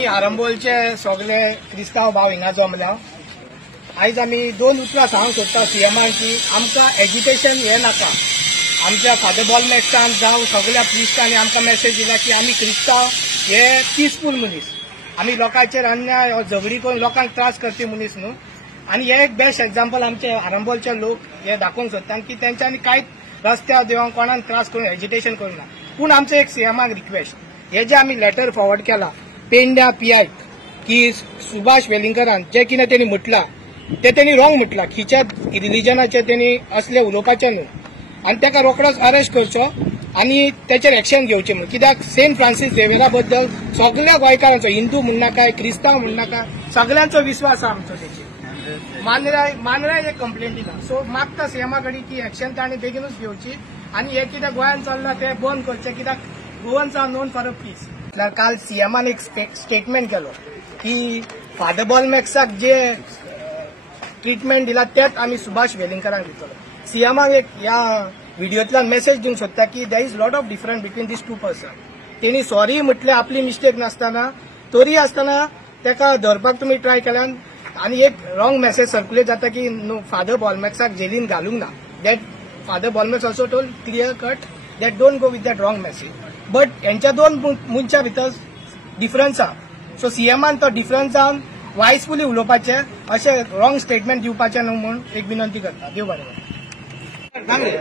आरंबोलचे सगळे क्रिस्ताव भाव हिंगा जमला। आयज आमी दोन उतरां सांगूंक सोदता सीएमान की आमकां एज्युकेशन हे नाका। आमच्या फादर बॉलमॅक्सान जावं सगळ्या प्रिस्टांनी आमकां मेसेज दिला की आमी क्रिस्ताव हे पीसफूल मनीस, आमी लोकांचेर अन्याय झगडी करून लोकांक त्रास करपी मनीस न्हू। आनी हे एक बेस्ट एक्झाम्पल आमचे आरंबोलचे लोक हे दाखोवंक सोदतात की तेंच्यांनी कांयच रस्त्यार देवंक कोणाक त्रास करून एजिटेशन करूना। पूण आमचो एक सीएमाक रिक्वेस्ट, हे जे आमी लेटर फॉरवर्ड केला पेंड्या पीआय की सुभाष वेलिंगकरान जे कितें त्यांनी म्हटला ते त्यांनी रॉंग म्हटला, खिच्या रिलिजनाचे त्यांनी असले उलोवपाचे न्हू आणि ताका रोखडोच अरेस्ट करचो आणि त्याचेर एक्शन घेवचें म्हणून। कित्याक सेंट फ्रांसीस झेवियरा बद्दल सगळ्या गोंयकारांचो, हिंदू म्हणनाका क्रिस्तांव म्हणनाका सगळ्यांचो विश्वास आसा आमचो तेचेर। मांद्र्यां एक कंप्लेंट दिला, सो मागता सीएमा कडेन की एक्शन ताणें बेगीनूच घेवची आणि हे कितें गोंयांत चल्लां ते बंद करचें, कित्याक Goans are known for a peace. काल सीएमान एक स्टेटमेंट केलो की फादर बॉलमॅक्साक जे ट्रीटमेंट दिला तेच आमी सुभाष वेलिंगकरांक दितलो। सीएमाक एक ह्या व्हिडिओतल्यान मेसेज दिवंक सोदता की there is lot of difference between these two person. तेणी सॉरी म्हटलें आपली मिस्टेक नासतना, तरी आसतना ताका धरपाक तुमी ट्राय केल्यान आनी एक रॉंग मेसेज सर्क्युलेट जाता की फादर बॉलमॅक्साक जेलीन घालूंक ना। That father Bolmax also told clear cut that don't go with that wrong message. But यांच्या दोन मनशां भितर डिफरन्स आहा, सो सीएमान तो डिफरन्स जावन वायसफुली उलोवपाचें, अशें रॉंग स्टेटमेंट दिवपाचें न्हू म्हणून एक विनंती करता। देव बरें।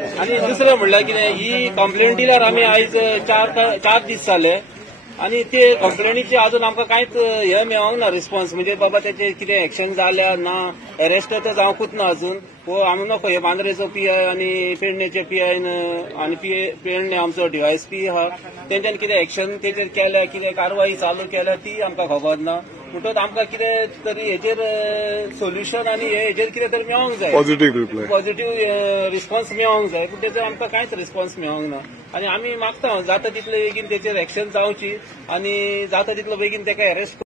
आणि दुसरें म्हणल्यार कितें, ही कंप्लेंट दिल्यार आमी आयज चार दीस जाले आणि ते कंप्लेनीचे अजून आमकां कांयच हे मेळोंक ना रिस्पॉन्स, म्हणजे बाबा त्याचे कितें एक्शन जाल्या ना, अरेस्ट ते जावंकूच ना अजून। हो आमी नको हे मांद्रेचो पीआय आणि पेडणेचे पीआय आणि पेडणे आमचो डीवायएसपी आहा तेंच्यांनी कितें एक्शन तेचेर केल्या, कितें कारवाई चालू केल्या ती आमकां खबर ना। म्हणटच आमकां कितें तरी हेचेर सोल्युशन आनी हेचेर कितें तरी मेळोंक जाय, पॉझिटिव्ह रिस्पॉन्स मेळोंक जाय, पूण तेचेर आमकां कांयच रिस्पॉन्स मेळोंक ना। आनी आमी मागता जाता तितले बेगीन तेचेर एक्शन जावची आणि जाता तितलो बेगीन ताका अरेस्ट